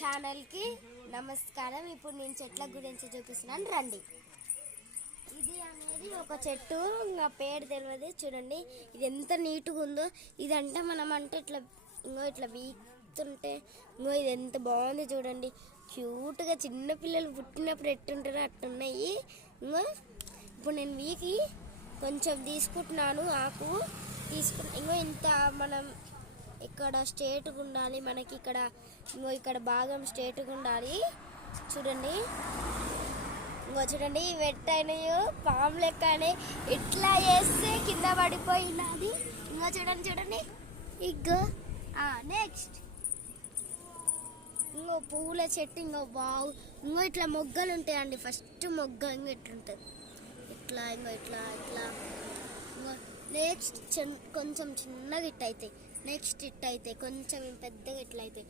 ఛానల్కి నమస్కారం. ఇప్పుడు నేను చెట్ల గురించి చూపిస్తున్నాను, రండి. ఇది అనేది ఒక చెట్టు, నా పేరు తెలియదు. చూడండి ఇది ఎంత నీట్గా ఉందో. ఇదంటే మనం అంటే ఇట్లా వీక్తుంటే ఇది ఎంత బాగుంది చూడండి. క్యూట్గా చిన్నపిల్లలు పుట్టినప్పుడు ఎట్టుంటారో అట్టున్నాయి. ఇప్పుడు నేను వీకి కొంచెం తీసుకుంటున్నాను, ఆకు తీసుకుంటా. ఇంత మనం ఇక్కడ స్ట్రేట్గా ఉండాలి, మనకి ఇక్కడ భాగం స్ట్రేట్గా ఉండాలి. చూడండి చూడండి వెట్ అయినాయో పాము లెక్క అయినాయి. ఇట్లా చేస్తే కింద పడిపోయినది. చూడండి ఇగో నెక్స్ట్ పూల చెట్టు. బాగు ఇట్లా మొగ్గలు ఉంటాయండి. ఫస్ట్ మొగ్గ ఇట్లుంటుంది, ఇట్లా ఇట్లా ఇట్లా. నెక్స్ట్ కొంచెం చిన్నగా ఇట్ అవుతాయి, నెక్స్ట్ ఇట్ అవుతాయి, కొంచెం పెద్దగా ఇట్లా అవుతాయి.